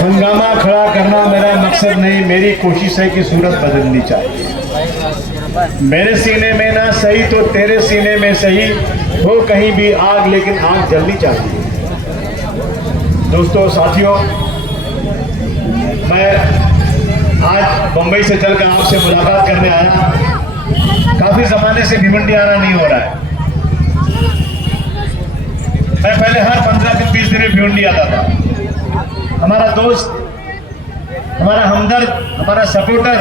हंगामा खड़ा करना मेरा मकसद नहीं, मेरी कोशिश है कि सूरत बदलनी चाहिए। मेरे सीने में ना सही तो तेरे सीने में सही हो कहीं भी आग, लेकिन आग जलनी चाहिए। दोस्तों साथियों, मैं आज मुंबई से चलकर आपसे मुलाकात करने आया। काफी जमाने से भिवंडी आना नहीं हो रहा है। मैं पहले हर 15 दिन 20 दिन में भिवंडी आता था। हमारा दोस्त, हमारा हमदर्द, हमारा सपोर्टर,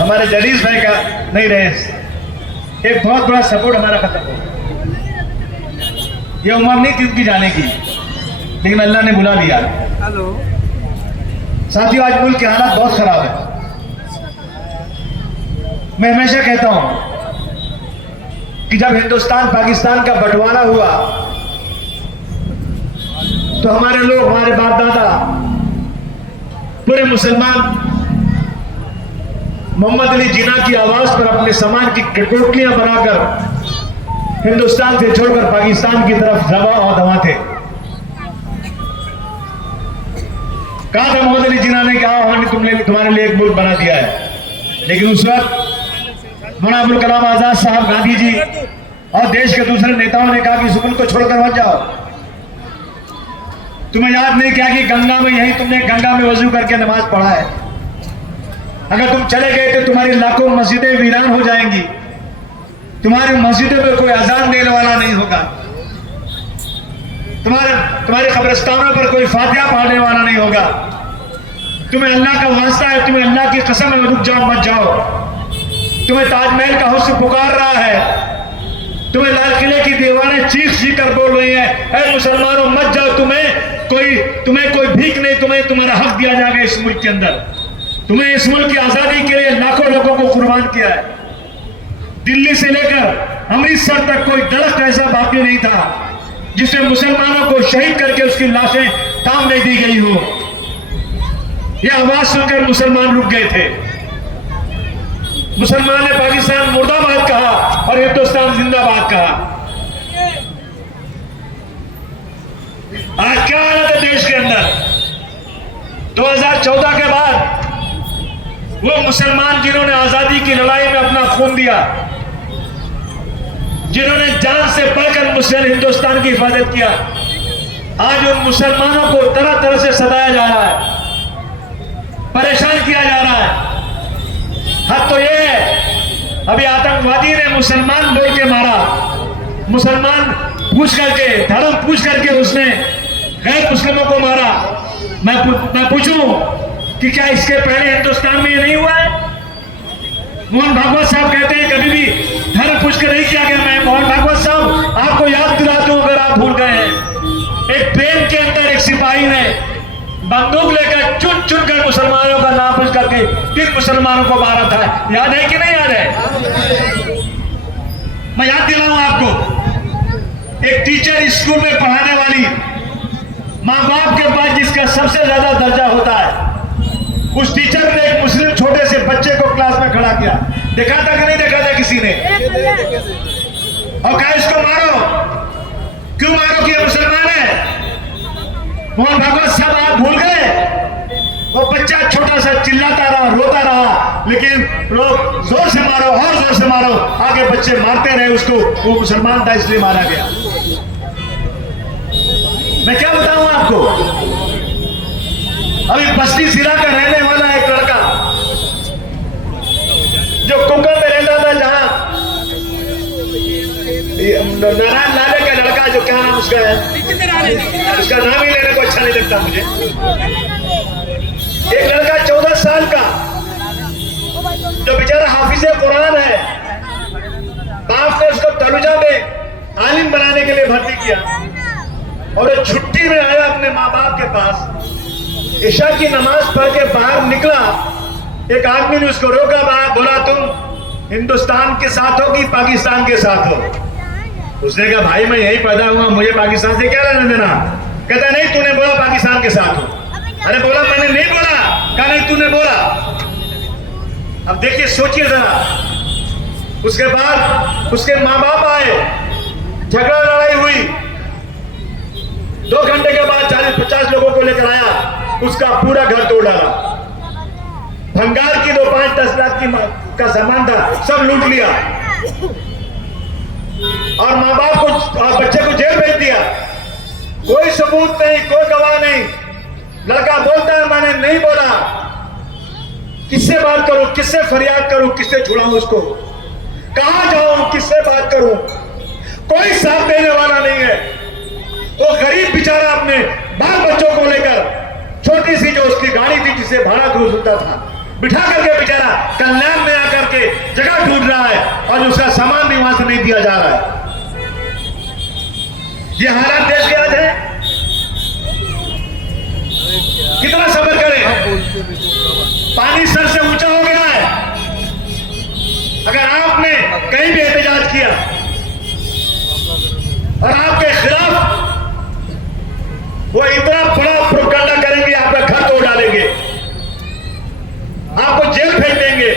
हमारे जलीस भाई का नहीं रहे, एक बहुत बड़ा सपोर्ट हमारा खत्म हो गया। ये उम्र नहीं थी उनकी जाने की, लेकिन अल्लाह ने बुला लिया। हेलो साथियों, आज मुल्क की हालत बहुत खराब है। मैं हमेशा कहता हूं कि जब हिंदुस्तान पाकिस्तान का बंटवारा हुआ तो हमारे लोग, हमारे बाप दादा, पूरे मुसलमान मोहम्मद अली जिन्ना की आवाज पर अपने सामान की कटोटलियां बनाकर हिंदुस्तान से छोड़कर पाकिस्तान की तरफ रवा और दवा थे। कहा था मोहम्मद अली जिन्ना ने, कहा हमने तुम्हारे लिए एक मुल्क बना दिया है। लेकिन उस वक्त मौलाना अबुल कलाम आजाद साहब, गांधी जी और देश के दूसरे नेताओं ने कहा कि इस मुल्क को छोड़कर मत जाओ। तुम्हें याद नहीं क्या कि गंगा में, यही तुमने गंगा में वजू करके नमाज पढ़ा है। अगर तुम चले गए तो तुम्हारी लाखों मस्जिदें वीरान हो जाएंगी, तुम्हारी मस्जिदों में कोई अजान देने वाला नहीं होगा, तुम्हारे कब्रिस्तानों पर कोई फातिहा पढ़ने वाला नहीं होगा। तुम्हें अल्लाह का वास्ता है, तुम्हें अल्लाह की कसम है, रुक जाओ, मत जाओ। तुम्हें ताजमहल का हुस्न पुकार रहा है, तुम्हें लाल किले की दीवारें चीख कर बोल रही हैं, ऐ मुसलमानों मत जाओ, तुम्हें कोई भीख नहीं, तुम्हें तुम्हारा हक दिया जाएगा इस मुल्क के अंदर। तुम्हें इस मुल्क की आजादी के लिए लाखों लोगों को कुर्बान किया है। दिल्ली से लेकर अमृतसर तक कोई दरख्त ऐसा बाकी नहीं था जिसमें मुसलमानों को शहीद करके उसकी लाशें काम नहीं दी गई हो। यह आवाज सुनकर मुसलमान रुक गए थे। मुसलमान ने पाकिस्तान मुर्दाबाद कहा और हिंदुस्तान जिंदाबाद कहा। आज क्या हालत है देश के अंदर? 2014 के बाद वो मुसलमान जिन्होंने आजादी की लड़ाई में अपना खून दिया, जिन्होंने जान से बढ़कर मुस्लिम हिंदुस्तान की हिफाजत किया, आज उन मुसलमानों को तरह तरह से सताया जा रहा है, परेशान किया जा रहा है। हद तो ये है, अभी आतंकवादी ने मुसलमान बोल के मारा, मुसलमान पूछ करके, धर्म पूछ करके उसने गैर मुस्लिमों को मारा। मैं पूछूं कि क्या इसके पहले हिंदुस्तान में ये नहीं हुआ है? मोहन भागवत साहब कहते हैं कभी भी धर्म पूछ कर नहीं किया गया। मैं मोहन भागवत साहब आपको याद दिला दूं अगर आप भूल गए हैं। एक ट्रेन के अंदर एक सिपाही ने बंदूक लेकर चुन चुन कर मुसलमानों का नाम पूछ करके 3 मुसलमानों को मारा था। याद है कि नहीं याद है? मैं याद दिलाऊं आपको, एक टीचर स्कूल में पढ़ाने वाली माँ बाप के पास जिसका सबसे ज्यादा दर्जा होता है, उस टीचर ने एक मुस्लिम छोटे से बच्चे को क्लास में खड़ा किया। देखा था कि नहीं देखा था किसी ने? और कहा इसको मारो। क्यों मारो कि ये मुसलमान है? मोहन भागवत साहब आप भूल गए? वो बच्चा छोटा सा चिल्लाता रहा, रोता रहा, लेकिन लोग जोर से मारो और जोर से मारो, आगे बच्चे मारते रहे उसको। वो मुसलमान था इसलिए मारा गया। मैं क्या बताऊं आपको, अभी बस्ती जिला का रहने वाला एक लड़का जो कुकर में रहता था, जहां नारायण लाले का लड़का, जो क्या नाम उसका है, उसका नाम ही लेने को अच्छा नहीं लगता मुझे। एक लड़का 14 साल का जो बेचारा हाफिज़े कुरान है, बाप ने उसको तनुजा में आलिम बनाने के लिए भर्ती किया और छुट्टी में आया अपने माँ बाप के पास। ईशा की नमाज पढ़ के बाहर निकला, एक आदमी ने उसको रोका, बोला तुम हिंदुस्तान के साथ हो कि पाकिस्तान के साथ हो? उसने कहा भाई मैं यही पैदा हुआ, मुझे पाकिस्तान से क्या लेना देना? कहता नहीं तूने बोला पाकिस्तान के साथ हो। अरे बोला मैंने नहीं बोला। कहा नहीं तूने बोला। अब देखिए, सोचिए जरा। उसके बाद उसके माँ बाप आए, झगड़ा लड़ाई हुई, 2 घंटे के बाद 40 50 लोगों को लेकर आया, उसका पूरा घर तोड़ डाला। भंगार की 5-10 लाख का सामान था, सब लूट लिया और माँ बाप को और बच्चे को जेल भेज दिया। कोई सबूत नहीं, कोई गवाह नहीं। लड़का बोलता है मैंने नहीं बोला। किससे बात करूं, किससे फरियाद करूं, किससे छुड़ाऊं उसको, कहां जाऊं, किससे बात करूं? कोई साथ देने वाला नहीं है। वो गरीब बेचारा अपने बाल बच्चों को लेकर छोटी सी जो उसकी गाड़ी थी जिसे भाड़ा क्रूज होता था, बिठा करके बेचारा कल्याण में आकर के जगह ढूंढ रहा है और उसका सामान भी वहां से नहीं दिया जा रहा है। ये हालात देश के आज है। कितना सब्र करें? पानी सर से ऊंचा हो गया है। अगर आपने कहीं भी एहतजाज किया और आपके खिलाफ वो इतना बड़ा प्रोपेगेंडा करेंगे, आपका घर तोड़ डालेंगे, आपको जेल भेज देंगे।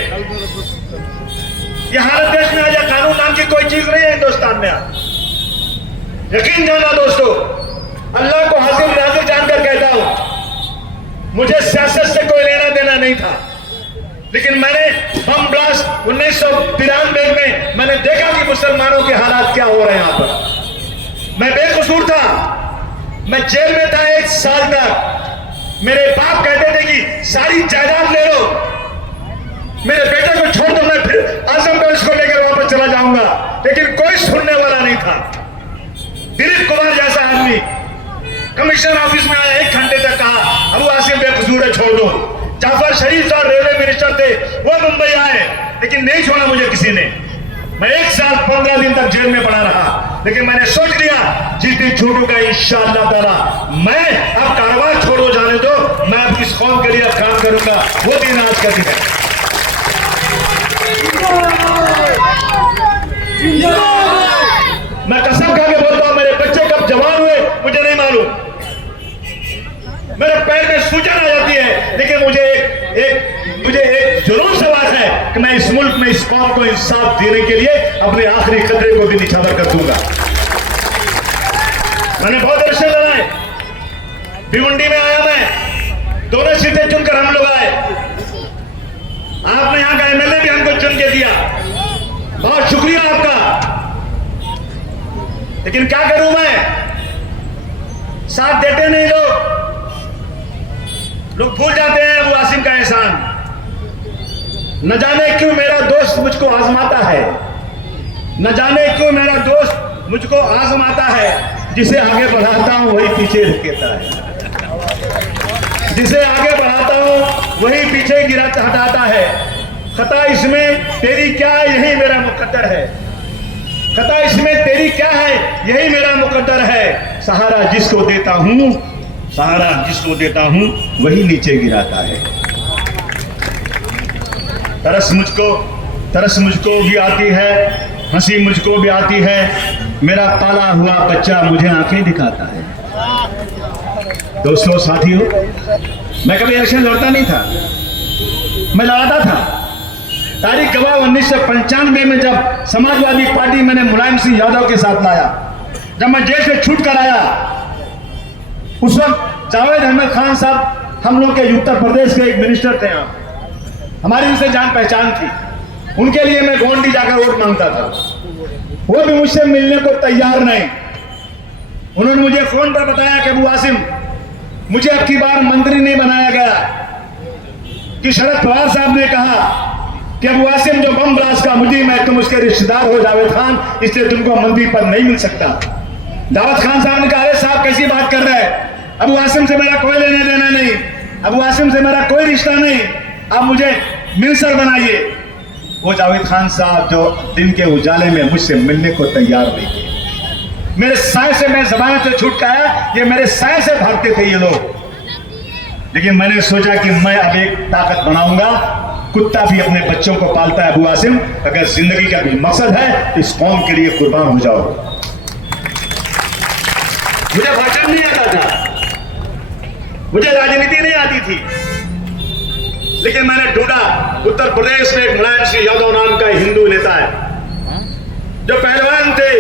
ये हालत देश में आ जाए। कानून नाम की कोई चीज नहीं है हिंदुस्तान में। यकीन जाना दोस्तों, अल्लाह को हाजिर नाजिर जानकर कहता हूं, मुझे सियासत से कोई लेना देना नहीं था, लेकिन मैंने बम ब्लास्ट 1993 में मैंने देखा कि मुसलमानों के हालात क्या हो रहे हैं यहां पर। मैं बेकसूर था, मैं जेल में था 1 साल तक। मेरे बाप कहते थे कि सारी जायदाद ले लो, मेरे बेटे को छोड़ दो, मैं फिर आजमगढ़ को लेकर वापस चला जाऊंगा, लेकिन कोई सुनने वाला नहीं था। दिलीप कुमार जैसा आदमी कमिश्नर ऑफिस में आया, 1 घंटे तक कहा अबू आसिम बेकसूर है, छोड़ दो। जाफर शरीफ साहब रेलवे मिनिस्टर थे, वो मुंबई आए, लेकिन नहीं छोड़ा मुझे किसी ने। मैं 1 साल 15 दिन तक जेल में पड़ा रहा, लेकिन मैंने सोच लिया जिस दिन छूटूंगा इंशाअल्लाह ताला मैं अब कारोबार छोड़ो, जाने दो, मैं अब इस कौम के लिए काम करूंगा। वो दिन आज का दिन है। मैं कसम खा के बोलता हूं, मेरे बच्चे कब जवान हुए मुझे नहीं मालूम। मेरे पैर में सूजन आ जाती है, लेकिन मुझे एक जरूर सवाल है कि मैं इस मुल्क में इस कौम को इंसाफ देने के लिए अपने आखिरी खतरे को भी निछावर कर दूंगा। मैंने बहुत रिश्ते लड़ाए। भिवंडी में आया मैं, दोनों सीटें चुनकर हम लोग आए। आपने यहां का एमएलए भी हमको चुन के दिया, बहुत शुक्रिया आपका। लेकिन क्या करूं मैं, साथ देते नहीं लोग भूल जाते हैं अबू आसिम का एहसान। न जाने क्यों मेरा दोस्त मुझको आजमाता है, न जाने क्यों मेरा दोस्त मुझको आजमाता है। जिसे आगे बढ़ाता हूं वही पीछे धकेलता है, जिसे आगे बढ़ाता हूं वही पीछे हटाता है। खता इसमें तेरी क्या है, यही मेरा मुकद्दर है। खता इसमें तेरी क्या है, यही मेरा मुकद्दर है। सहारा जिसको देता हूं, सहारा जिसको देता हूं वही नीचे गिराता है। तरस मुझको भी आती है, हंसी मुझको भी आती है। मेरा पाला हुआ बच्चा मुझे आंखें दिखाता है। दोस्तों साथियों, मैं कभी इलेक्शन लड़ता नहीं था, मैं लड़ाता था। तारीख गवाह 1995 में जब समाजवादी पार्टी मैंने मुलायम सिंह यादव के साथ लाया, जब मैं जेल से छूट कर आया, उस वक्त जावेद अहमद खान साहब हम लोग के उत्तर प्रदेश के एक मिनिस्टर थे। यहाँ हमारी उनसे जान पहचान थी, उनके लिए मैं गोंडी जाकर वोट मांगता था। वो भी मुझसे मिलने को तैयार नहीं। उन्होंने मुझे फोन पर बताया कि अबू आसिम, मुझे अब की बार मंत्री नहीं बनाया गया कि शरद पवार साहब ने कहा कि अबू आसिम जो बम ब्लास्ट का मुझे मैं, तुम उसके रिश्तेदार हो जावेद खान, इसलिए तुमको मंत्री पद नहीं मिल सकता। जावेद खान साहब ने कहा अरे साहब कैसी बात कर रहे हैं, अबू आसिम से मेरा कोई लेना देना नहीं, अबू आसिम से मेरा कोई रिश्ता नहीं, आप मुझे मिनिस्टर बनाइए। वो जावेद खान साहब जो दिन के उजाले में मुझसे मिलने को तैयार नहीं थे। मेरे साय से मैं जमानत से छूट गया, ये मेरे साय से भागते थे ये लोग। लेकिन मैंने सोचा कि मैं अब एक ताकत बनाऊंगा। कुत्ता भी अपने बच्चों को पालता है अबू आसिम, अगर जिंदगी का भी मकसद है तो इस कौम के लिए कुर्बान हो जाओ। मुझे भाषण नहीं आता था, मुझे राजनीति नहीं आती थी, लेकिन मैंने ढूंढा। उत्तर प्रदेश में मुलायम सिंह यादव नाम का हिंदू नेता है, जो पहलवान थे,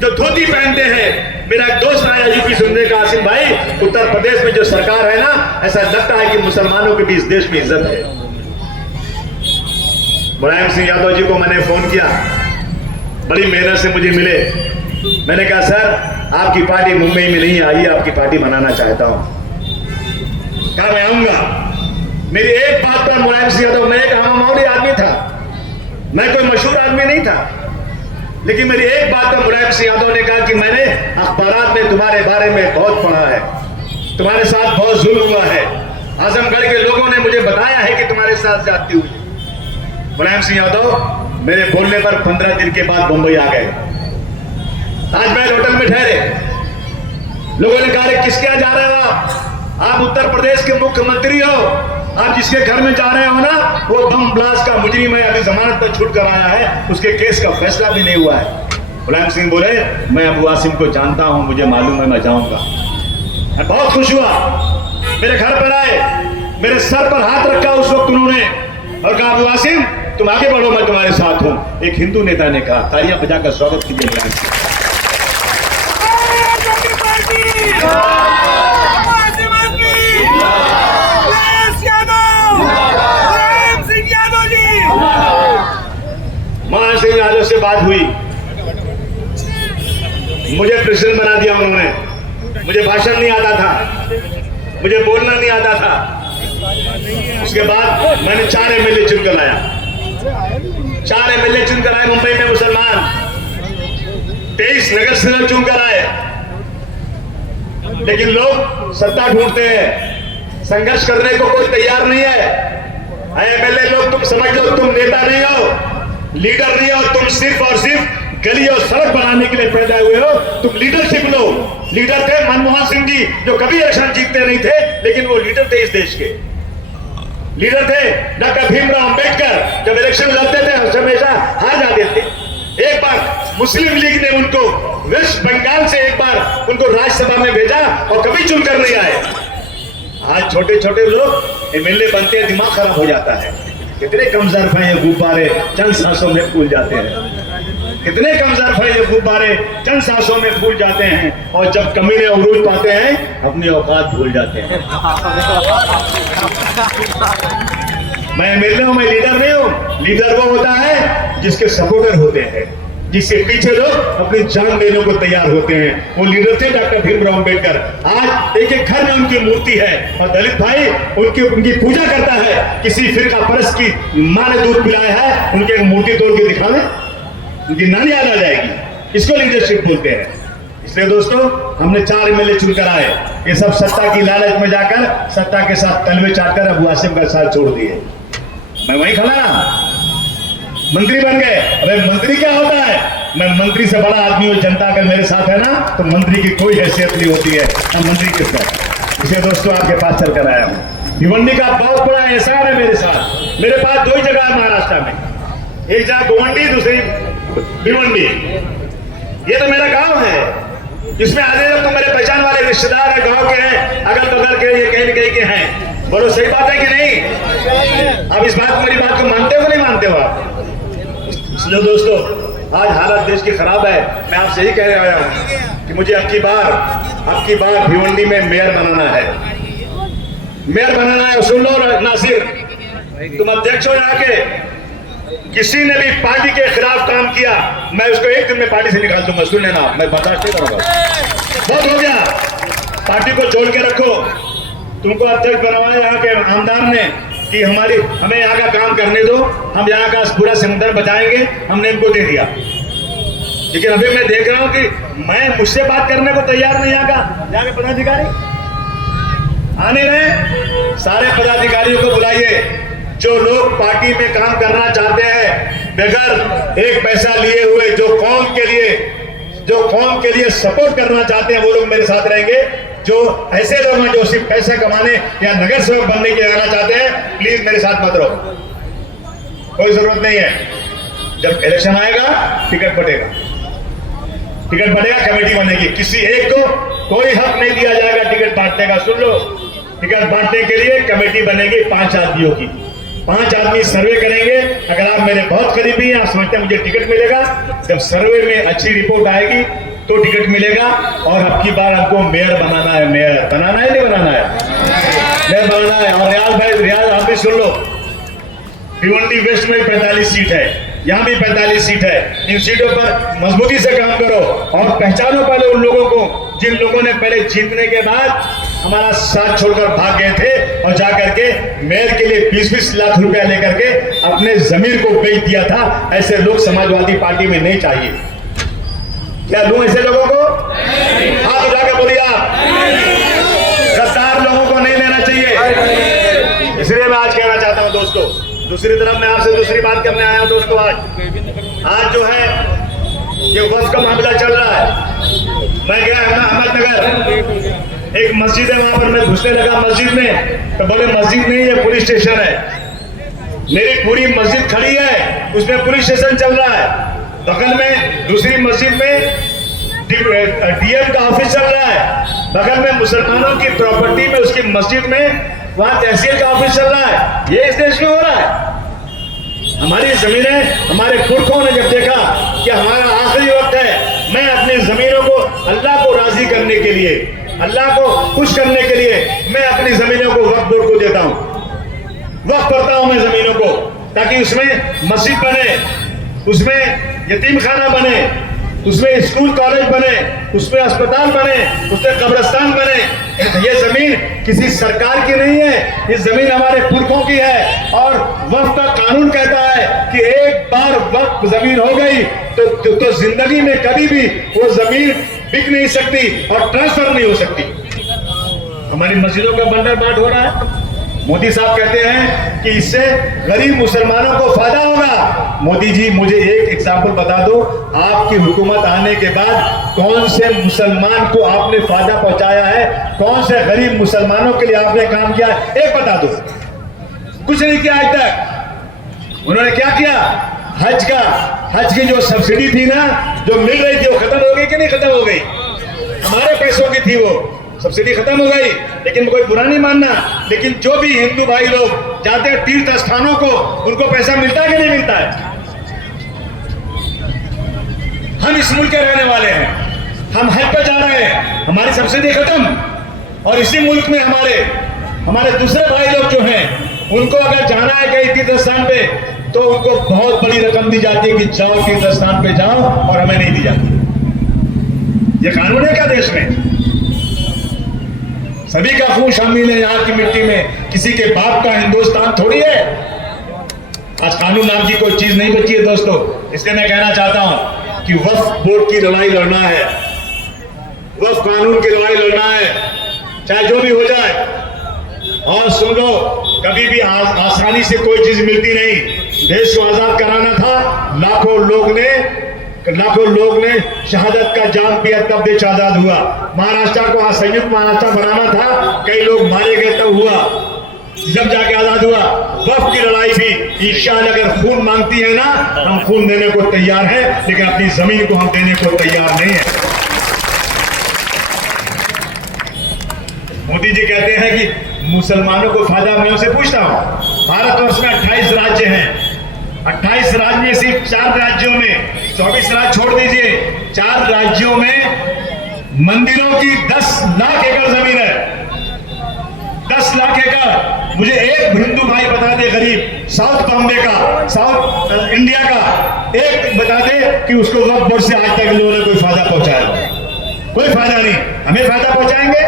जो धोती पहनते हैं, मेरा एक दोस्त आया यूपी सुनने का, आसिम भाई उत्तर प्रदेश में जो सरकार है ना, ऐसा लगता है कि मुसलमानों के भी इस देश में इज्जत है। मुलायम सिंह यादव जी को मैंने फोन किया, बड़ी मेहनत से मुझे मिले। मैंने कहा सर आपकी पार्टी मुंबई में नहीं आई, आपकी पार्टी बनाना चाहता हूं। कहा मैं आऊंगा। मेरी एक बात पर मुलायम सिंह यादव, मैं एक मामूली आदमी था, मैं कोई मशहूर आदमी नहीं था, लेकिन मेरी एक बात पर मुलायम सिंह यादव ने कहा कि मैंने अखबारात में तुम्हारे बारे में बहुत पढ़ा है, तुम्हारे साथ बहुत जुल्म हुआ है, आजमगढ़ के लोगों ने मुझे बताया है कि तुम्हारे साथ ज्यादती हुई। मुलायम सिंह यादव मेरे बोलने पर 15 दिन के बाद मुंबई आ गए। ताजमहल होटल में ठहरे। लोगों ने कहा किसके यहाँ जा रहे हो आप उत्तर प्रदेश के मुख्यमंत्री हो, आप जिसके घर में जा रहे हो ना वो बम ब्लास्ट का मुजरिम है, अभी जमानत पर छूट कर आया है, उसके केस का फैसला भी नहीं हुआ है। मुलायम सिंह बोले मैं अबू आसिम को जानता हूं, मुझे मालूम है, मैं जाऊंगा। मैं बहुत खुश हुआ। मेरे घर पर आए, मेरे सर पर हाथ रखा उस वक्त उन्होंने और कहा अबू आसिम तुम आगे बढ़ो, मैं तुम्हारे साथ हूं। एक हिंदू नेता ने कहा। तालियां बजाकर स्वागत कीजिए मुलायम सिंह। मुलायम सिंह यादव से बात हुई, मुझे प्रेसिडेंट बना दिया उन्होंने। मुझे भाषण नहीं आता था, मुझे बोलना नहीं आता था। उसके बाद मैंने 4 एमएलए चुनकर लाया, 4 एमएलए चुनकर आए मुंबई में मुसलमान, 23 नगर सेवक चुनकर आए। लेकिन लोग सत्ता ढूंढते हैं, संघर्ष करने को कोई तैयार नहीं है। एमएलए लोग तुम समझ लो तुम नेता नहीं हो, लीडर नहीं हो, तुम सिर्फ और सिर्फ गली और सड़क बनाने के लिए पैदा हुए हो। तुम लीडरशिप लो। लीडर थे मनमोहन सिंह जी जो कभी इलेक्शन जीतते नहीं थे, लेकिन वो लीडर थे इस देश के। लीडर थे डॉक्टर भीमराव अंबेडकर, जब इलेक्शन लड़ते थे हमेशा हार जाते थे। एक बार मुस्लिम लीग ने उनको वेस्ट बंगाल से एक बार उनको राज्यसभा में भेजा और कभी चुनकर नहीं आए। आज छोटे छोटे लोग एमएलए बनते हैं, दिमाग खराब हो जाता है। कितने कमजोर हैं ये गुब्बारे, चंद सांसों में फूल जाते हैं। कितने कमजोर हैं ये गुब्बारे, चंद सांसों में फूल जाते हैं, और जब कमीने उरूज पाते हैं अपनी औकात भूल जाते हैं। मैं एमएलए हूं, मैं लीडर नहीं हूं। लीडर वो होता है जिसके सपोर्टर होते हैं, जिसके पीछे लोग अपनी जान देने को तैयार होते हैं। वो लीडर थे डॉक्टर भीमराव अंबेडकर। आज एक एक घर में उनकी मूर्ति है और दलित भाई उनकी पूजा करता है। किसी फिरका परस्त की मां ने दूध पिलाया है, उनकी एक मूर्ति तोड़ के दिखावे, उनकी नानी याद आ जाएगी। इसको लीडरशिप बोलते हैं। इसलिए दोस्तों हमने 4 एमएलए चुनकर आए। ये सब सत्ता की लालच में जाकर सत्ता के साथ तलवे चाटकर अबू आसिम का साथ छोड़ दिए। मैं वहीं खड़ा रहा, मंत्री बन गए। अरे मंत्री क्या होता है? मैं मंत्री से बड़ा आदमी हूं। जनता अगर मेरे साथ है ना तो मंत्री की कोई हैसियत नहीं होती है, मैं मंत्री के साथ। इसे दोस्तों आपके पास चल कर आया हूं। भिवंडी का बहुत बड़ा एहसान है मेरे साथ। मेरे पास 2 ही जगह है महाराष्ट्र में, एक जगह भिवंडी, दूसरी भिवंडी। ये तो मेरा गांव है, इसमें आधे लोग तो मेरे पहचान वाले रिश्तेदार है, गांव के हैं, अगल बगल के, ये कहीं कहीं के हैं। बोलो सही बात है कि नहीं? अब इस बात मेरी बात को मानते हो नहीं मानते हो आप? इसलिए दोस्तों आज हालत देश की खराब है। मैं आपसे यही कह आया हूं कि मुझे अब की बार भिवंडी में मेयर बनाना है। मेयर बनाना है। सुन लो नासिर, तुम अध्यक्ष हो यहाँ के, किसी ने भी पार्टी के खिलाफ काम किया मैं उसको 1 दिन में पार्टी से निकाल दूंगा। सुन लेना, मैं बर्दाश्त नहीं करूंगा। बहुत हो गया, पार्टी को जोड़ के रखो। तुमको अध्यक्ष बनवाया यहाँ के आमदार ने कि हमें यहाँ का काम करने दो, हम यहाँ का पूरा समुद्र बचाएंगे, हमने इनको दे दिया। लेकिन अभी मैं देख रहा हूँ कि मुझसे बात करने को तैयार नहीं यहाँ के पदाधिकारी आने रहे। सारे पदाधिकारियों को बुलाइए, जो लोग पार्टी में काम करना चाहते हैं बगैर एक पैसा लिए हुए, जो कौम के लिए सपोर्ट करना चाहते हैं, वो लोग मेरे साथ रहेंगे। जो ऐसे लोग हैं जो सिर्फ पैसे कमाने या नगर सेवक बनने के लिए आना चाहते हैं, प्लीज मेरे साथ मत रहो, कोई जरूरत नहीं है। जब इलेक्शन आएगा टिकट बटेगा, कमेटी बनेगी। किसी एक को कोई हक नहीं दिया जाएगा टिकट बांटने का। सुन लो, टिकट बांटने के लिए कमेटी बनेगी 5 आदमियों की। 5 आदमी सर्वे करेंगे। अगर आप मेरे बहुत करीबी हैं, आप समझते हैं मुझे टिकट मिलेगा, जब सर्वे में अच्छी रिपोर्ट आएगी तो टिकट मिलेगा। और अब की बार आपको मेयर बनाना है, मेयर बनाना है, नहीं बनाना है, मेयर बनाना है। और रियाज भाई, रियाज आप भी सुन लो, भिवंडी वेस्ट में 45 सीट है, यहाँ भी 45 सीट है। इन सीटों पर मजबूती से काम करो और पहचानो पहले उन लोगों को जिन लोगों ने पहले जीतने के बाद हमारा साथ छोड़कर भाग गए थे और जाकर के मेयर के लिए 20-20 लाख रुपया लेकर के अपने जमीर को बेच दिया था। ऐसे लोग समाजवादी पार्टी में नहीं चाहिए। क्या लूं ऐसे लोगों को? हाथ उठा के बोलिए आप, गद्दार लोगों को नहीं लेना चाहिए। इसलिए मैं आज कहना चाहता हूं दोस्तों, दूसरी तरफ मैं आपसे दूसरी बात करने आया हूं दोस्तों। आज जो है ये वक्फ का मामला चल रहा है। मैं गया अहमदनगर, एक मस्जिद है, वहां पर मैं घुसने लगा मस्जिद में, तो बोले मस्जिद नहीं है, पुलिस स्टेशन है। मेरी पूरी मस्जिद खड़ी है, उसमें पुलिस स्टेशन चल रहा है। बगल में दूसरी मस्जिद में डीएम का ऑफिस चल रहा है। बगल में मुसलमानों की प्रॉपर्टी में उसकी मस्जिद में वहां तहसील का ऑफिस चल रहा है। ये इस देश में हो रहा है। हमारी जमीनें, हमारे पुरखों ने जब देखा कि हमारा आखिरी वक्त है, मैं अपनी जमीनों को अल्लाह को राजी करने के लिए, अल्लाह को खुश करने के लिए मैं अपनी जमीनों को वक्फ बोर्ड को देता हूं, वक्फ करता हूं मैं जमीनों को, ताकि उसमें मस्जिद बने, उसमें यतीम खाना बने, उसमें स्कूल कॉलेज बने, उसमें अस्पताल बने, उसमें कब्रिस्तान बने। ये जमीन किसी सरकार की नहीं है, ये जमीन हमारे पुरखों की है। और वक्फ का कानून कहता है कि एक बार वक्फ जमीन हो गई तो जिंदगी में कभी भी वो जमीन बिक नहीं सकती और ट्रांसफर नहीं हो सकती। हमारी मस्जिदों का बंडर बाट हो रहा है। मोदी साहब कहते हैं कि इससे गरीब मुसलमानों को फायदा होगा। मोदी जी, मुझे एक एग्जाम्पल बता दो, आपकी हुकूमत आने के बाद कौन से मुसलमान को आपने फायदा पहुंचाया है, कौन से गरीब मुसलमानों के लिए आपने काम किया है, एक बता दो। कुछ नहीं किया आज तक। उन्होंने क्या किया? हज की जो सब्सिडी थी ना, जो मिल रही थी, वो खत्म हो गई कि नहीं खत्म हो गई? हमारे पैसों की थी, वो सब्सिडी खत्म हो गई। लेकिन कोई बुरा नहीं मानना, लेकिन जो भी हिंदू भाई लोग जाते हैं तीर्थ स्थानों को, उनको पैसा मिलता है कि नहीं मिलता है? हम इस मुल्क के रहने वाले हैं, हम हज पे जा रहे हैं, हमारी सब्सिडी खत्म। और इसी मुल्क में हमारे दूसरे भाई लोग जो हैं, उनको अगर जाना है कहीं तीर्थ स्थान पे, तो उनको बहुत बड़ी रकम दी जाती है कि जाओ तीर्थ स्थान पे जाओ, और हमें नहीं दी जाती। ये कानून है क्या देश में? सभी का खून शामिल है यहाँ की मिट्टी में, किसी के बाप का हिंदुस्तान थोड़ी है। आज कानून नाम की कोई चीज नहीं बची है दोस्तों। इसलिए मैं कहना चाहता हूं कि वक्फ बोर्ड की लड़ाई लड़ना है, वक्फ कानून की लड़ाई लड़ना है, चाहे जो भी हो जाए। और सुन लो, कभी भी आसानी से कोई चीज मिलती नहीं। देश को आजाद कराना था, लाखों लोग ने शहादत का जाम पिया, तब देश आजाद हुआ। महाराष्ट्र को संयुक्त महाराष्ट्र बनाना था, कई लोग मारे गए तब हुआ, जब जाके आजाद हुआ। वक्फ की लड़ाई भी इंशाअल्लाह अगर खून मांगती है ना, हम खून देने को तैयार हैं, लेकिन अपनी जमीन को हम देने को तैयार नहीं है। मोदी जी कहते हैं कि मुसलमानों को फायदा। मैं उनसे पूछता हूं, भारतवर्ष में 28 राज्य हैं, 28 राज्य में सिर्फ 4 राज्यों में, 24 राज्य छोड़ दीजिए, 4 राज्यों में मंदिरों की 10 लाख एकड़ जमीन है। 10 लाख एकड़। मुझे एक हिंदू भाई बता दे, गरीब साउथ बॉम्बे का, साउथ इंडिया का, एक बता दे कि उसको वक्फ बोर्ड से आज तक लोगों ने कोई फायदा पहुंचाया? कोई फायदा नहीं। हमें फायदा पहुंचाएंगे?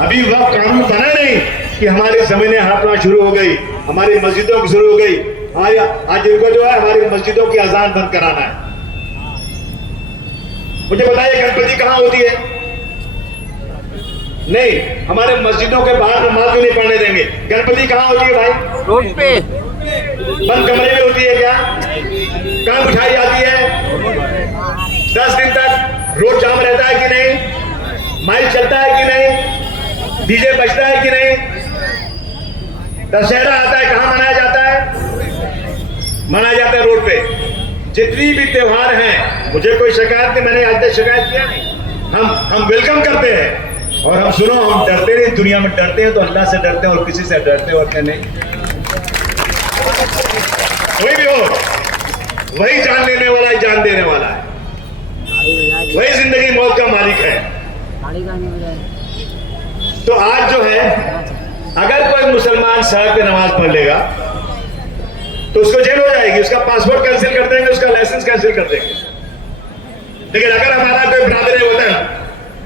अभी वक्फ कानून बना नहीं कि हमारी जमीनें हड़पना शुरू हो गई, हमारी मस्जिदों की शुरू हो गई। आज इनको जो है हमारी मस्जिदों की अजान बंद कराना है। मुझे बताइए गणपति कहां होती है? नहीं, हमारे मस्जिदों के बाहर नमाज क्यों नहीं पढ़ने देंगे? गणपति कहां होती है भाई? रोड पे, बंद कमरे में होती है क्या? कहां बिठाई जाती है? 10 दिन तक रोड जाम रहता है कि नहीं? माइक चलता है कि नहीं? डीजे बजता है कि नहीं? दशहरा आता है, कहां मनाया जाता है? मनाया जाता है रोड पे। जितनी भी त्योहार हैं, मुझे कोई शिकायत नहीं, मैंने आज तक शिकायत किया नहीं। हम वेलकम करते हैं। और हम सुनो, हम डरते नहीं, दुनिया में डरते हैं तो अल्लाह से डरते हैं और किसी से डरते होते नहीं। कोई भी हो, वही जान लेने वाला है, जान देने वाला है। वही जिंदगी मौत का मालिक है। तो आज जो है, अगर कोई मुसलमान सड़क पे नमाज पढ़ लेगा तो उसको जेल हो जाएगी, उसका पासपोर्ट कैंसिल कर देंगे, उसका लाइसेंस कैंसिल कर देंगे। लेकिन अगर हमारा कोई ब्रादर होता है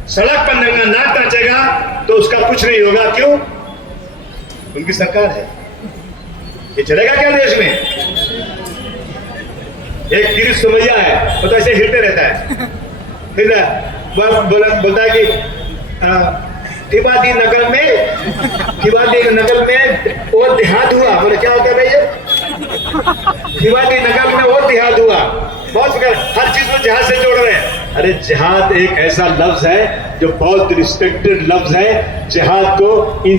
सड़क पर नंगा नाक नाचेगा तो उसका कुछ नहीं होगा। क्यों? उनकी सरकार है। ये चलेगा क्या देश में? एक तिरिस सुमैया है, वो तो ऐसे हिलते रहता है, बोलता है कि तिवादी नगर में और देहात हुआ। बोले क्या होता है भैया? तिवादी नगर में और देहात हुआ। बहुत हर चीज को जिहाद से जोड़ रहे हैं। अरे जिहाद एक ऐसा लफ्ज है जो बहुत रिस्ट्रिक्टेड लफ्ज है। जिहाद को इन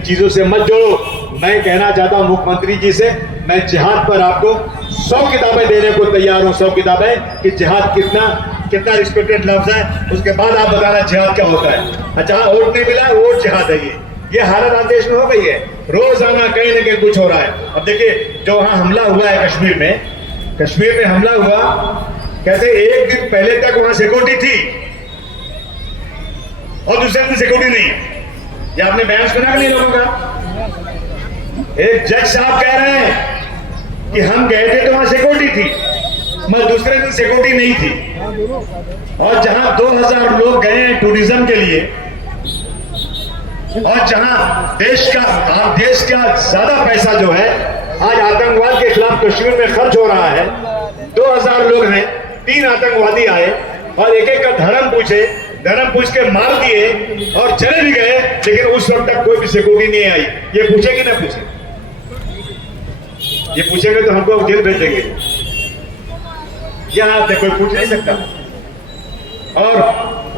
चीजों से मत जोड़ो। मैं कहना चाहता हूं मुख्यमंत्री जी से, मैं जिहाद पर आपको 100 किताबें देने को तैयार हूं, 100 किताबें कि जिहाद कितना रिस्पेक्टेड लफ्ज है। उसके बाद आप बताना जिहाद क्या होता है। अच्छा, वोट नहीं मिला, वोट जिहाद है। ये हालत आज देश में हो गई है। रोजाना कहीं ना कहीं कुछ हो रहा है। अब देखिए, जो वहां हमला हुआ है कश्मीर में हमला हुआ, कहते एक दिन पहले तक वहां सिक्योरिटी थी और दूसरे दिन सिक्योरिटी नहीं। ये आपने बयान सुना कि नहीं लोगों का? एक जज साहब कह रहे हैं कि हम गए थे तो वहां सिक्योरिटी थी, मगर दूसरे दिन सिक्योरिटी नहीं थी। और जहां 2000 लोग गए हैं टूरिज्म के लिए, और जहां देश का ज्यादा पैसा जो है आज आतंकवाद के खिलाफ कश्मीर में खर्च हो रहा है। 2000 लोग हैं, 3 आतंकवादी आए और एक का धर्म पूछ के मार दिए और चले भी गए, लेकिन उस वक्त तक कोई भी सिक्योरिटी नहीं आई। ये पूछे कि ना पूछे? ये पूछेंगे तो हमको जेल भेज देंगे। यहां कोई पूछ नहीं सकता। और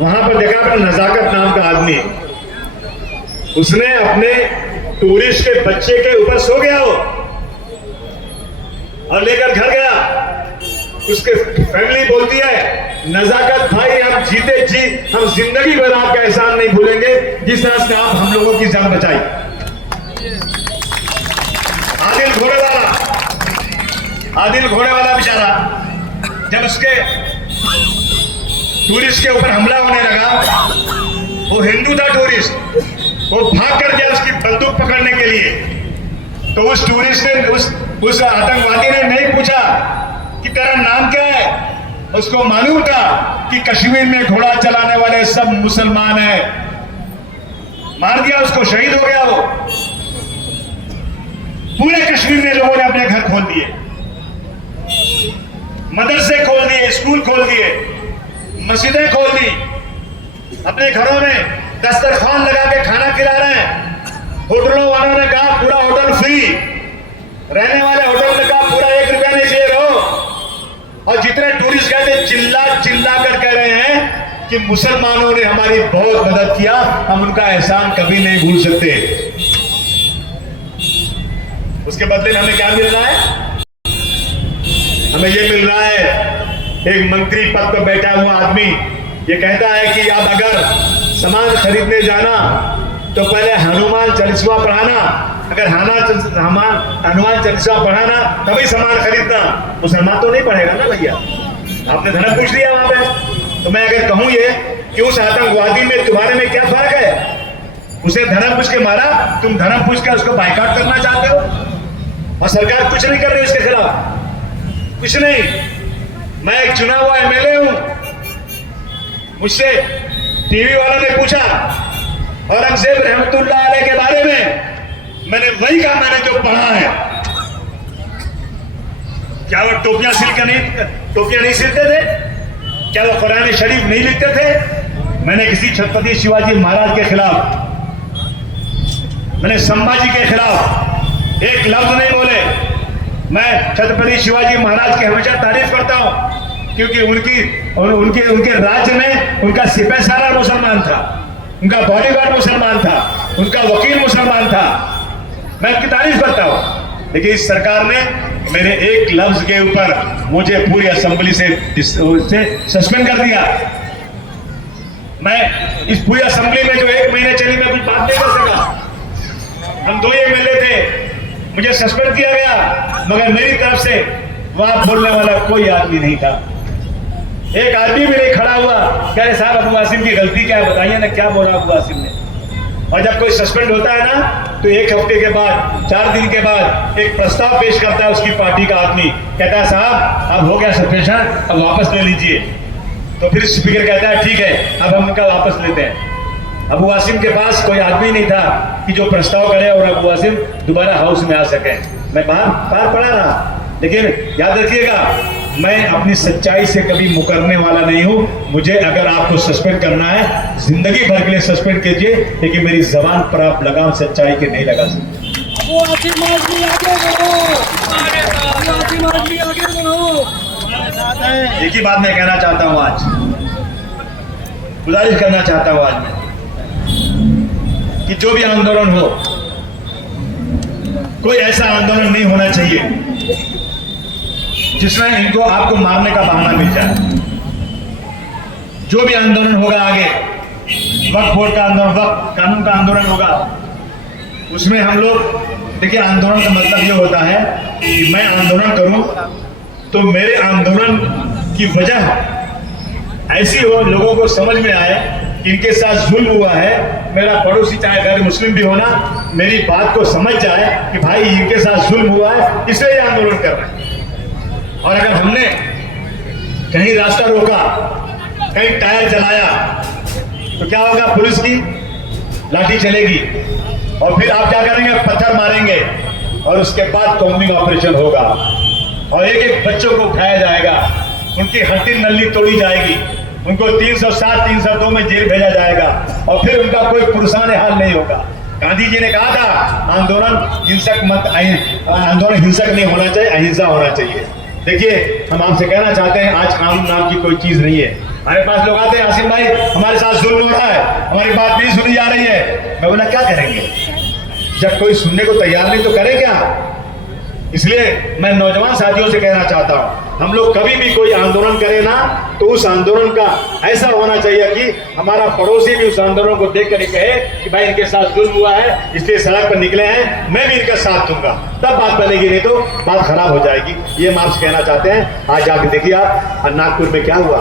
वहां पर देखा आपने, नजाकत नाम का आदमी, उसने अपने टूरिस्ट के बच्चे के ऊपर सो गया वो और लेकर घर गया। उसके फैमिली बोलती है, नजाकत भाई, हम जीते जी हम जिंदगी भर आपका एहसान नहीं भूलेंगे जिस तरह से आप हम लोगों की जान बचाई। आदिल घोड़ेवाला बेचारा, जब उसके टूरिस्ट के ऊपर हमला होने लगा, वो हिंदू था टूरिस्ट, वो भाग कर गया उसकी बंदूक पकड़ने के लिए। तो उस टूरिस्ट ने उस आतंकवादी ने नहीं पूछा कि तेरा नाम क्या है। उसको मालूम था कि कश्मीर में घोड़ा चलाने वाले सब मुसलमान हैं। मार दिया उसको, शहीद हो गया वो। पूरे कश्मीर में लोगों ने अपने घर खोल दिए, मदरसे खोल दिए, स्कूल खोल दिए, मस्जिदें खोल दी। अपने घरों में दस्तरखान लगा के खाना खिला रहे हैं। होटलों वालों ने कहा पूरा होटल फ्री, रहने वाले होटल ने कहा पूरा 1 रुपया नहीं चाहिए रहो। और जितने टूरिस्ट गए थे चिल्ला कर कह रहे हैं कि मुसलमानों ने हमारी बहुत मदद किया, हम उनका एहसान कभी नहीं भूल सकते। उसके बदले में हमें क्या मिल रहा है? हमें ये मिल रहा है, एक मंत्री पद पर बैठा हुआ आदमी ये कहता है कि अब अगर सामान खरीदने जाना तो पहले हनुमान चालीसा पढ़ाना, अगर हनुमान चालीसा पढ़ाना तभी सामान खरीदना। मुसलमान तो नहीं पढ़ेगा ना भैया। आपने धर्म पूछ लिया वहां पे। तो मैं अगर कहूं ये कि उस आतंकवादी में तुम्हारे में क्या फर्क है? उसे धर्म पूछ के मारा, तुम धर्म पूछ के उसको बाइकआउट करना चाहते हो और सरकार कुछ नहीं कर रही उसके खिलाफ, कुछ नहीं। मैं एक चुना हुआ एमएलए हूं, मुझसे टीवी वालों ने पूछा औरंगजेब रहमतुल्लाह अलैह के बारे में, मैंने वही कहा मैंने जो पढ़ा है। क्या वो टोपियां नहीं सिलते थे? क्या वो कुरान शरीफ नहीं लिखते थे? मैंने किसी छत्रपति शिवाजी महाराज के खिलाफ, मैंने संभाजी के खिलाफ एक लफ्ज नहीं बोले। मैं छत्रपति शिवाजी महाराज की हमेशा तारीफ करता हूं क्योंकि उनके राज्य में उनका सिपाही सालार मुसलमान था, उनका बॉडीगार्ड मुसलमान था, उनका वकील मुसलमान था। मैं उनकी तारीफ करता हूं। लेकिन इस सरकार ने मेरे एक लफ्ज के ऊपर मुझे पूरी असेंबली से सस्पेंड कर दिया। मैं इस पूरी असेंबली में जो 1 महीने चली मैं कुछ बात नहीं कर सका। हम 2 एमएलए थे, मुझे सस्पेंड किया गया, मगर मेरी तरफ से वहां बोलने वाला कोई आदमी नहीं था। एक आदमी भी नहीं खड़ा हुआ, कह रहे साहब अबू आसिम की गलती क्या है, बताइए ना क्या बोला अबू आसिम ने। और जब कोई सस्पेंड होता है ना, तो 1 हफ्ते के बाद, 4 दिन के बाद एक प्रस्ताव पेश करता है उसकी पार्टी का आदमी, कहता है साहब अब हो गया सस्पेंशन, अब वापस ले लीजिए। तो फिर स्पीकर कहता है ठीक है, अब हम उनका वापस लेते हैं। अबू आसिम के पास कोई आदमी नहीं था कि जो प्रस्ताव करे और अबू आसिम दोबारा हाउस में आ सके। मैं बाहर पड़ा रहा, लेकिन याद रखिएगा, मैं अपनी सच्चाई से कभी मुकरने वाला नहीं हूं। मुझे अगर आपको सस्पेंड करना है, जिंदगी भर के लिए सस्पेंड कीजिए, लेकिन मेरी जबान पर आप लगाम सच्चाई के नहीं लगा सकते। एक ही बात मैं कहना चाहता हूं, आज गुजारिश करना चाहता हूं आज मैं, कि जो भी आंदोलन हो, कोई ऐसा आंदोलन नहीं होना चाहिए जिसमें इनको आपको मारने का बहाना मिल जाए। जो भी आंदोलन होगा आगे, वक्फ बोर्ड का आंदोलन, वक्फ कानून का आंदोलन होगा, उसमें हम लोग, देखिए आंदोलन का मतलब ये होता है कि मैं आंदोलन करूं तो मेरे आंदोलन की वजह ऐसी हो, लोगों को समझ में आए कि इनके साथ जुल्म हुआ है। मेरा पड़ोसी चाहे गैर मुस्लिम भी होना, मेरी बात को समझ जाए कि भाई इनके साथ जुल्म हुआ है, इसलिए ये आंदोलन कर रहे हैं। और अगर हमने कहीं रास्ता रोका, कहीं टायर जलाया, तो क्या होगा? पुलिस की लाठी चलेगी और फिर आप क्या करेंगे? पत्थर मारेंगे और उसके बाद कॉम्बिंग ऑपरेशन होगा और एक एक बच्चों को उठाया जाएगा, उनकी हड्डी नल्ली तोड़ी जाएगी, उनको 307, 302 में जेल भेजा जाएगा और फिर उनका कोई पुरसाने हाल नहीं होगा। गांधी जी ने कहा था आंदोलन हिंसक मत, आंदोलन हिंसक नहीं होना चाहिए, अहिंसा होना चाहिए। देखिए हम आपसे कहना चाहते हैं, आज कानून नाम की कोई चीज नहीं है। हमारे पास लोग आते हैं, आसिम भाई हमारे साथ जुल्म हो रहा है, हमारी बात नहीं सुनी जा रही है। मैं बोला क्या करेंगे? जब कोई सुनने को तैयार नहीं तो करें क्या? इसलिए मैं नौजवान साथियों से कहना चाहता हूं, हम लोग कभी भी कोई आंदोलन करें ना, तो उस आंदोलन का ऐसा होना चाहिए कि हमारा पड़ोसी भी उस आंदोलन को देख कर कहे कि भाई इनके साथ जुल्म हुआ है, इसलिए सड़क पर निकले हैं, मैं भी इनका साथ दूंगा, तब बात बनेगी, नहीं तो बात खराब हो जाएगी। ये हम आपसे कहना चाहते हैं। आज जाके देखिए आप नागपुर में क्या हुआ।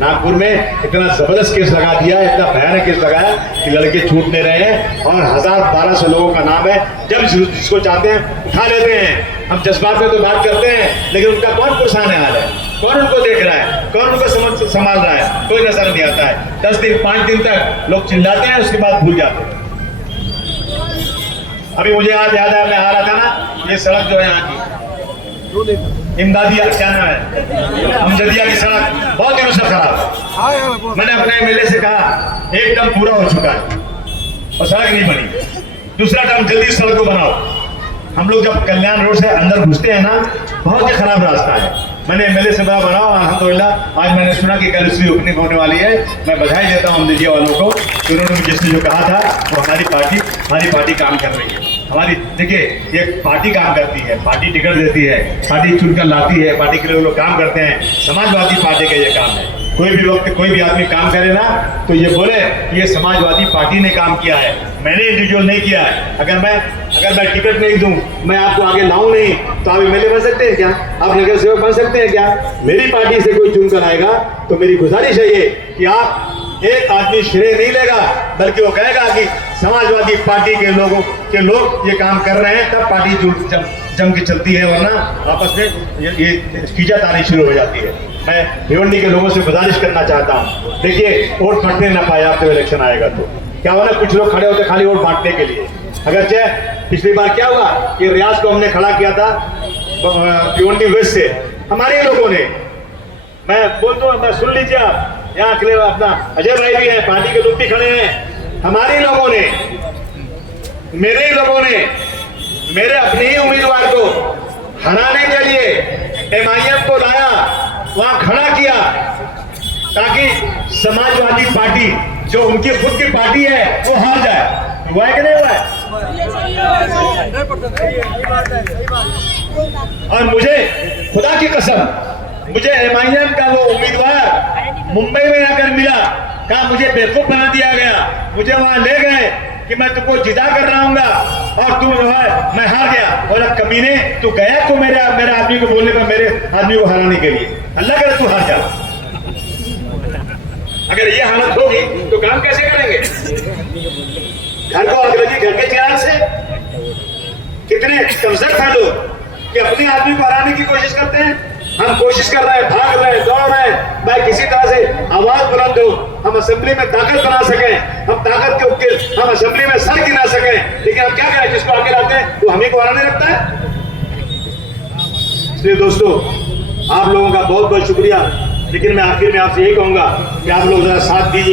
नागपुर में इतना जबरदस्त केस लगा दिया, इतना भयानक केस लगाया कि लड़के छूट नहीं रहे हैं और 1000-1200 लोगों का नाम है। जब जिसको चाहते हैं उठा लेते हैं। हम जज्बात में तो बात करते हैं, लेकिन उनका कौन पुरसाने हाल है? कौन उनको देख रहा है? कौन उनको संभाल रहा है? कोई नजर नहीं आता है। 10 दिन 5 दिन तक लोग चिल्लाते हैं, उसके बाद भूल जाते हैं। अभी मुझे आज याद है, मैं आ रहा था ना, ये सड़क जो है यहाँ की इमदादिया, क्या नाम है, अमजदिया की सड़क बहुत दिनों से खराब है। मैंने अपने एमएलए से कहा एक टर्म पूरा हो चुका है और सड़क नहीं बनी, दूसरा टर्म जल्दी सड़क को बनाओ। हम लोग जब कल्याण रोड से अंदर घुसते हैं ना, बहुत ही खराब रास्ता है। मैंने एमएलए से बड़ा बनाओ, अल्हम्दुलिल्लाह आज मैंने सुना कि कल इसकी ओपनिंग होने वाली है। मैं बधाई देता हूँ अमजदिया वालों को, उन्होंने जिसने जो कहा था वो हमारी पार्टी काम कर रही है। हमारी देखिए ये पार्टी काम करती है, पार्टी टिकट देती है, पार्टी चुनकर लाती है, पार्टी के लिए लोग काम करते हैं। समाजवादी पार्टी का ये काम है। कोई भी वक्त कोई भी आदमी काम करे ना, तो ये बोले ये समाजवादी पार्टी ने काम किया है, मैंने इंडिविजुअल नहीं किया है। अगर मैं टिकट नहीं दूं, मैं आपको आगे लाऊं नहीं, तो आप एमएलए बन सकते हैं क्या? आप नगर सेवक बन सकते हैं क्या? मेरी पार्टी से कोई चुनकर आएगा तो मेरी गुजारिश है ये कि आप एक आदमी श्रेय नहीं लेगा, बल्कि वो कहेगा कि समाजवादी पार्टी के लोग ये काम कर रहे हैं, तब पार्टी जम के चलती है, वरना आपस में ये खींचातानी शुरू हो जाती है। मैं भिवंडी के लोगों से गुजारिश करना चाहता हूँ, देखिए वोट बांटने ना पाए आप, तो इलेक्शन आएगा तो क्या होना, कुछ लोग खड़े होते खाली वोट बांटने के लिए। अगर चाहे पिछली बार क्या हुआ कि रियाज को हमने खड़ा किया था भिवंडी वेस्ट से, हमारे लोगों ने, मैं बोलता हूँ, सुन लीजिए आप, यहाँ के लिए अपना अजय भाई भी है, पार्टी के लोग भी खड़े हैं, हमारे लोगों ने, मेरे ही लोगों ने मेरे अपने ही उम्मीदवार को हराने के लिए एमआईएम को लाया, वहां खड़ा किया, ताकि समाजवादी पार्टी जो उनकी खुद की पार्टी है वो हार जाए। हुआ है कि नहीं हुआ है? और मुझे खुदा की कसम, मुझे एमआईएम का वो उम्मीदवार मुंबई में आकर मिला, कहा मुझे बेवकूफ बना दिया गया, मुझे वहां ले गए कि मैं तुमको जिता कर रहा और तू जो है मैं हार गया। और अब कमीने तू गया तो मेरे आदमी को बोलने पर, मेरे आदमी को हराने के लिए, अल्लाह करे तू हार जा। अगर ये हालत होगी तो काम कैसे करेंगे? घर को आग लगी घर के चिराग से। कितने कमजोर हैं लोग कि अपने आदमी को हराने की कोशिश करते हैं। हम कोशिश कर रहे हैं, भाग रहे हैं, दौड़ रहे हैं, भाई किसी तरह से आवाज बुलंद हो, हम असेंबली में ताकत बना सकें, हम ताकत के उपके हम असेंबली में सर गिरा सकें। लेकिन हम क्या करें, जिसको आगे लाते हैं वो हमें को हराने लगता है। इसलिए दोस्तों, आप लोगों का बहुत बहुत शुक्रिया। लेकिन मैं आखिर में आपसे यही कहूंगा कि आप लोग जरा साथ दीजिए।